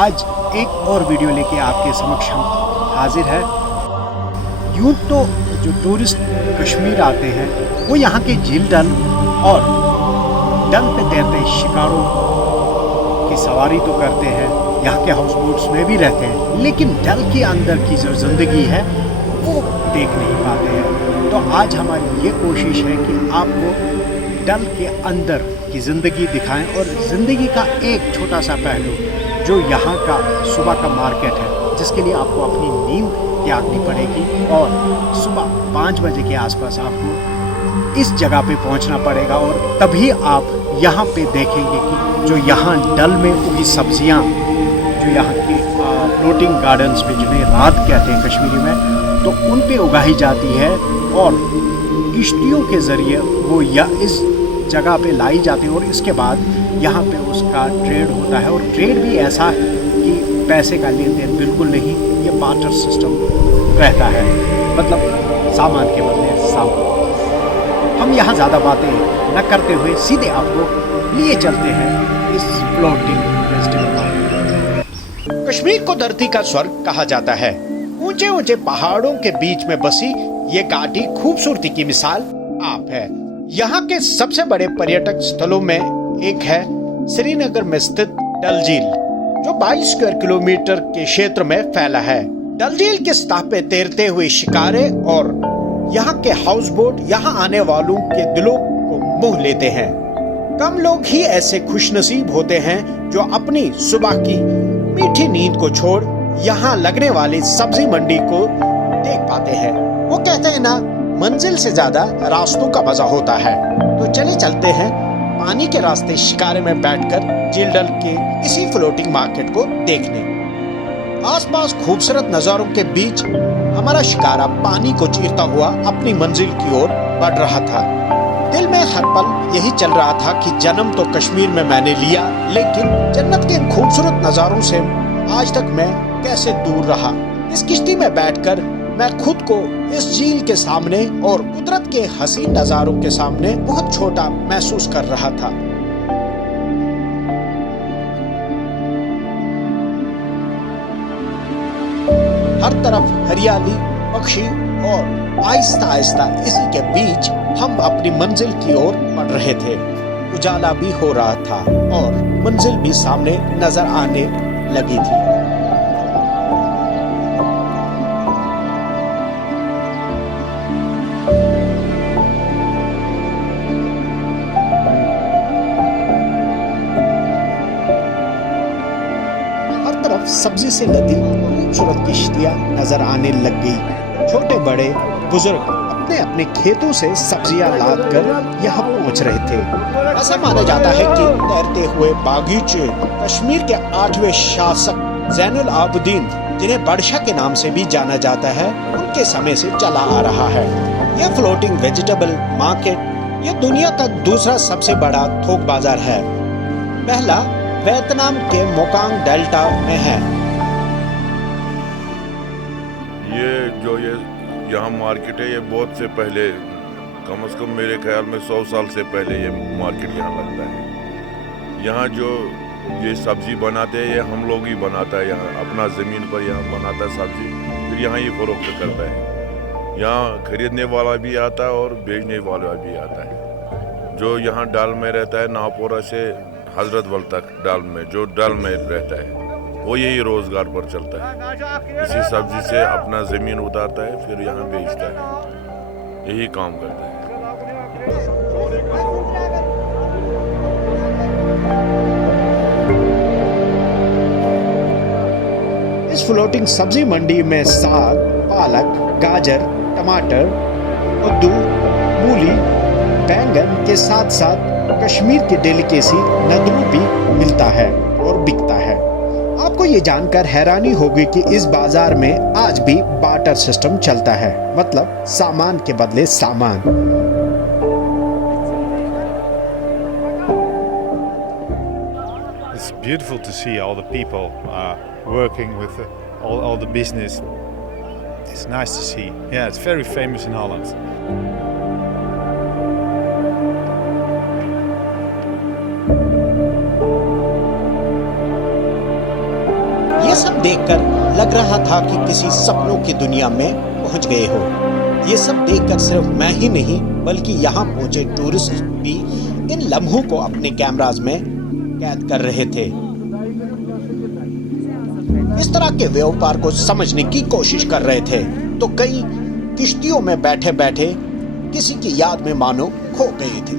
आज एक और वीडियो लेके आपके समक्ष हम हाजिर है। यूँ तो जो टूरिस्ट कश्मीर आते हैं वो यहाँ के झील डल और डल पे तैरते शिकारों की सवारी तो करते हैं, यहाँ के हाउस बोट्स में भी रहते हैं, लेकिन डल के अंदर की जो ज़िंदगी है वो देख नहीं पाते हैं। तो आज हमारी ये कोशिश है कि आपको डल के अंदर की ज़िंदगी दिखाएं और ज़िंदगी का एक छोटा सा पहलू जो यहाँ का सुबह का मार्केट है, जिसके लिए आपको अपनी नींद त्यागनी पड़ेगी और सुबह 5 बजे के आसपास आपको इस जगह पे पहुँचना पड़ेगा और तभी आप यहाँ पे देखेंगे कि जो यहाँ डल में उगी सब्जियाँ, जो यहाँ के फ्लोटिंग गार्डन्स में जिन्हें रात कहते हैं कश्मीरी में, तो उन पे उगाई जाती है और किश्तियों के ज़रिए वो या इस जगह पे लाई जाती है और इसके बाद यहाँ पे उसका ट्रेड होता है। और ट्रेड भी ऐसा है कि पैसे का लेन देन बिल्कुल नहीं, ये बार्टर सिस्टम रहता है, मतलब सामान के बदले सामान। हम यहाँ ज़्यादा बातें न करते हुए सीधे आपको लिए चलते हैं इस फ्लोटिंग फेस्टिवल में। कश्मीर को धरती का स्वर्ग कहा जाता है। ऊंचे ऊंचे पहाड़ों के बीच में बसी ये घाटी खूबसूरती की मिसाल आप है। यहाँ के सबसे बड़े पर्यटक स्थलों में एक है श्रीनगर में स्थित डल झील, जो 22 स्क्वायर किलोमीटर के क्षेत्र में फैला है। डल झील के सतह पे तैरते हुए शिकारे और यहाँ के हाउस बोट यहाँ आने वालों के दिलों को मोह लेते हैं। कम लोग ही ऐसे खुशनसीब होते हैं जो अपनी सुबह की मीठी नींद को छोड़ यहाँ लगने वाली सब्जी मंडी को देख पाते हैं। वो कहते हैं ना, मंजिल से ज्यादा रास्तों का मजा होता है। तो चले चलते हैं पानी के रास्ते शिकारे में बैठकर झील डल के इसी फ्लोटिंग मार्केट को देखने। आसपास खूबसूरत नजारों के बीच हमारा शिकारा पानी को चीरता हुआ अपनी मंजिल की ओर बढ़ रहा था। दिल में हर पल यही चल रहा था कि जन्म तो कश्मीर में मैंने लिया, लेकिन जन्नत के इन खूबसूरत नजारों से आज तक मैं कैसे दूर रहा। इस किश्ती में बैठकर मैं खुद को इस झील के सामने और कुदरत के हसीन नजारों के सामने बहुत छोटा महसूस कर रहा था। हर तरफ हरियाली, पक्षी और आहिस्ता आहिस्ता इसी के बीच हम अपनी मंजिल की ओर बढ़ रहे थे। उजाला भी हो रहा था और मंजिल भी सामने नजर आने लगी थी। हर तरफ सब्जी से लदी खूबसूरत किश्तियां नजर आने लग गई। छोटे बड़े बुजुर्ग अपने अपने खेतों से सब्जियां लादकर यहाँ पहुँच रहे थे। ऐसा माना जाता है कि तैरते हुए बागीचे कश्मीर के 8वें शासक ज़ैनुल आबिदीन, जिन्हें बादशाह के नाम से भी जाना जाता है, उनके समय से चला आ रहा है। यह फ्लोटिंग वेजिटेबल मार्केट ये दुनिया का दूसरा सबसे बड़ा थोक बाजार है। पहला वियतनाम के मोकांग डेल्टा में है। ये यहाँ मार्केट है, ये बहुत से पहले, कम से कम मेरे ख्याल में 100 साल से पहले ये मार्केट यहाँ लगता है। यहाँ जो ये सब्जी बनाते हैं ये हम लोग ही बनाता है, यहाँ अपना ज़मीन पर यहाँ बनाता है सब्जी, फिर यहाँ ये फरोख्त करता है। यहाँ खरीदने वाला भी आता है और बेचने वाला भी आता है। जो यहाँ डाल में रहता है, नापोरा से हजरतबल तक डाल में, जो डाल में रहता है वो यही रोजगार पर चलता है। इसी सब्जी से अपना जमीन उतारता है, फिर यहाँ बेचता है, यही काम करता है। इस फ्लोटिंग सब्जी मंडी में साग, पालक, गाजर, टमाटर, कद्दू, मूली, बैंगन के साथ साथ कश्मीर की डेलिकेसी नदरू भी मिलता है और बिकता है। आपको ये जानकर हैरानी होगी कि इस बाजार में आज भी बार्टर सिस्टम चलता है, मतलब सामान के बदले सामान। It's beautiful to see all the people working with all the business. It's nice to see. Yeah, it's very famous in Holland. देखकर लग रहा था कि किसी सपनों की दुनिया में पहुंच गए हो। ये सब देखकर सिर्फ मैं ही नहीं बल्कि यहाँ पहुंचे टूरिस्ट भी इन लम्हों को अपने कैमराज में कैद कर रहे थे। इस तरह के व्यापार को समझने की कोशिश कर रहे थे तो कई किश्तियों में बैठे बैठे किसी की याद में मानो खो गए थे।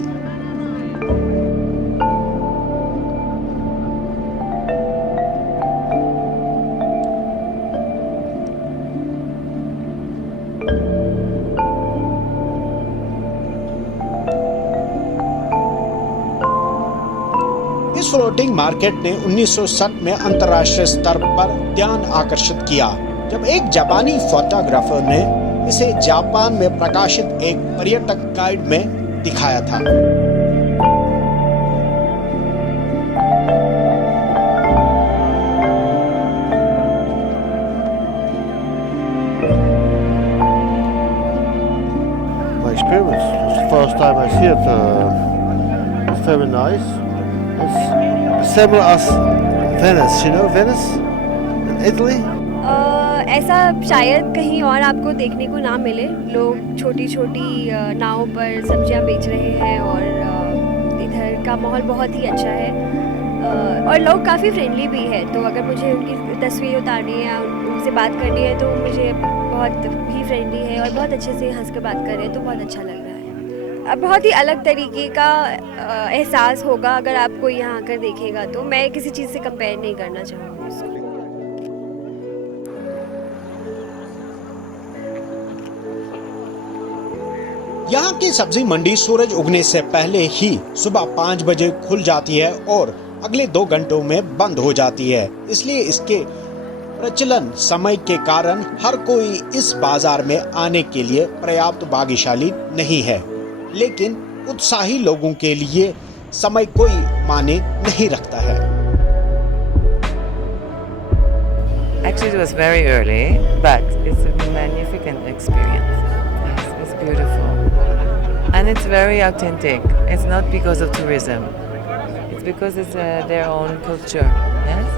इस फ्लोटिंग मार्केट ने 1960 में अंतर्राष्ट्रीय स्तर पर ध्यान आकर्षित किया जब एक जापानी फोटोग्राफर ने इसे जापान में प्रकाशित एक पर्यटक गाइड में दिखाया था। My experience, it's the first time I see it. It's very nice. It's similar as Venice, you know Venice in Italy. ऐसा शायद कहीं और आपको देखने को ना मिले। लोग छोटी छोटी नाव पर सब्जियां बेच रहे हैं और इधर का माहौल बहुत ही अच्छा है और लोग काफ़ी फ्रेंडली भी है। तो अगर मुझे उनकी तस्वीर उतारनी है या उनसे बात करनी है तो मुझे बहुत ही फ्रेंडली है और बहुत अच्छे से हंस कर बात कर रहे हैं तो बहुत अच्छा लग रहा है। अब बहुत ही अलग तरीके का एहसास होगा अगर आप कोई यहाँ आकर देखेगा तो। मैं किसी चीज़ से कंपेयर नहीं करना चाहूँगी उसको। यहाँ की सब्जी मंडी सूरज उगने से पहले ही सुबह 5 बजे खुल जाती है और अगले 2 घंटों में बंद हो जाती है। इसलिए इसके प्रचलन समय के कारण हर कोई इस बाजार में आने के लिए पर्याप्त भाग्यशाली नहीं है, लेकिन उत्साही लोगों के लिए समय कोई मायने नहीं रखता है। Actually, it was very early, but it's a magnificent experience. It's beautiful. And it's very authentic. It's not because of tourism. It's because it's their own culture. Yes.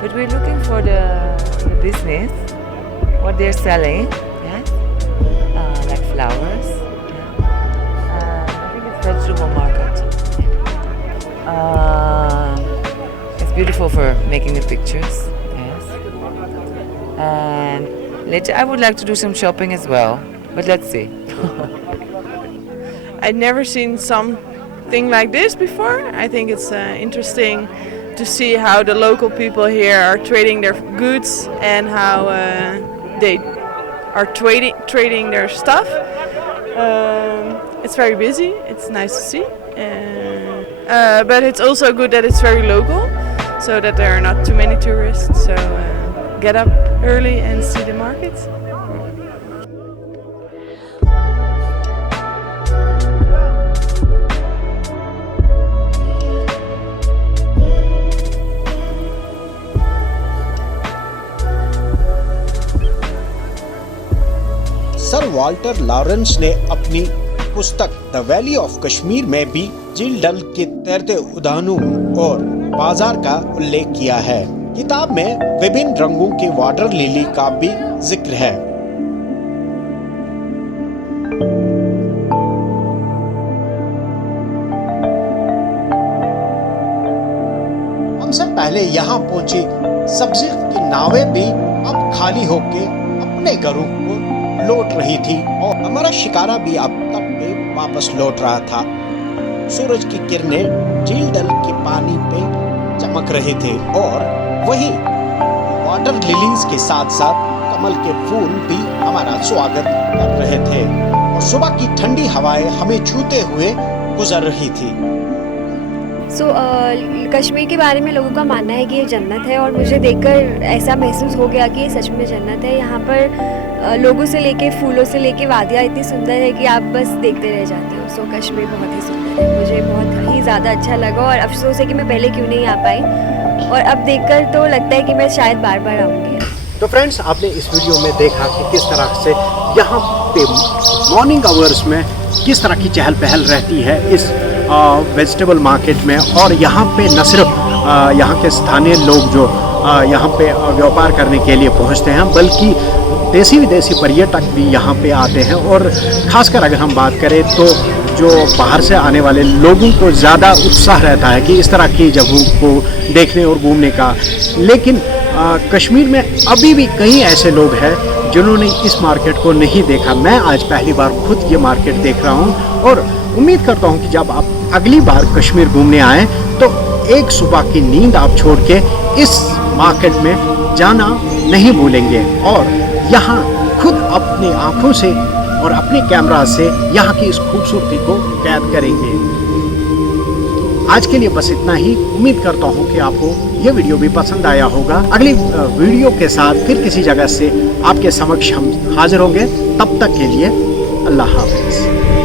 But we're looking for the business, what they're selling. Yes. Like flowers. Yeah. I think it's vegetable market. It's beautiful for making the pictures. Yes. And later I would like to do some shopping as well. But let's see. I'd never seen something like this before. I think it's interesting to see how the local people here are trading their goods and how they are trading their stuff. It's very busy. It's nice to see. But it's also good that it's very local, so that there are not too many tourists. So get up early and see the markets. Sir Walter Lawrence ने अपनी पुस्तक the valley of Kashmir में भी झील डल के तैरते उद्यानों और बाजार का उल्लेख किया है। किताब में विभिन्न रंगों के वाटर लिली का भी जिक्र है। हमसे पहले यहाँ पहुंची सब्जी की नावें भी अब खाली होके अपने घरों को लौट रही थी और हमारा शिकारा भी अब तट पे वापस लौट रहा था। सूरज की किरणें झील डल के पानी पे चमक रहे थे और वहीं वाटर लिलीज के साथ साथ कमल के फूल भी हमारा स्वागत कर रहे थे और सुबह की ठंडी हवाएं हमें छूते हुए गुजर रही थी। कश्मीर के बारे में लोगों का मानना है कि ये जन्नत है और मुझे देखकर ऐसा महसूस हो गया कि ये सच में जन्नत है। यहाँ पर लोगों से लेके फूलों से लेके वादियाँ इतनी सुंदर है कि आप बस देखते रह जाते हो। कश्मीर बहुत ही सुंदर है, मुझे बहुत ही ज़्यादा अच्छा लगा और अफसोस है कि मैं पहले क्यों नहीं आ पाई और अब देखकर तो लगता है कि मैं शायद बार बार आऊँगी। तो फ्रेंड्स, आपने इस वीडियो में देखा कि किस तरह से यहाँ पे मॉर्निंग आवर्स में किस तरह की चहल पहल रहती है इस वेजिटेबल मार्केट में और यहाँ पे न सिर्फ यहाँ के स्थानीय लोग जो यहाँ पे व्यापार करने के लिए पहुँचते हैं, बल्कि देसी विदेशी पर्यटक भी यहाँ पे आते हैं। और ख़ासकर अगर हम बात करें तो जो बाहर से आने वाले लोगों को ज़्यादा उत्साह रहता है कि इस तरह की जगहों को देखने और घूमने का। लेकिन कश्मीर में अभी भी कई ऐसे लोग हैं जिन्होंने इस मार्केट को नहीं देखा। मैं आज पहली बार खुद ये मार्केट देख रहा हूँ और उम्मीद करता हूँ कि जब आप अगली बार कश्मीर घूमने आएँ तो एक सुबह की नींद आप छोड़ के इस मार्केट में जाना नहीं भूलेंगे और यहाँ खुद अपनी आँखों से और अपने कैमरा से यहाँ की इस खूबसूरती को कैद करेंगे। आज के लिए बस इतना ही। उम्मीद करता हूँ कि आपको ये वीडियो भी पसंद आया होगा। अगली वीडियो के साथ फिर किसी जगह से आपके समक्ष हम हाजिर होंगे। तब तक के लिए अल्लाह हाफ़िज़।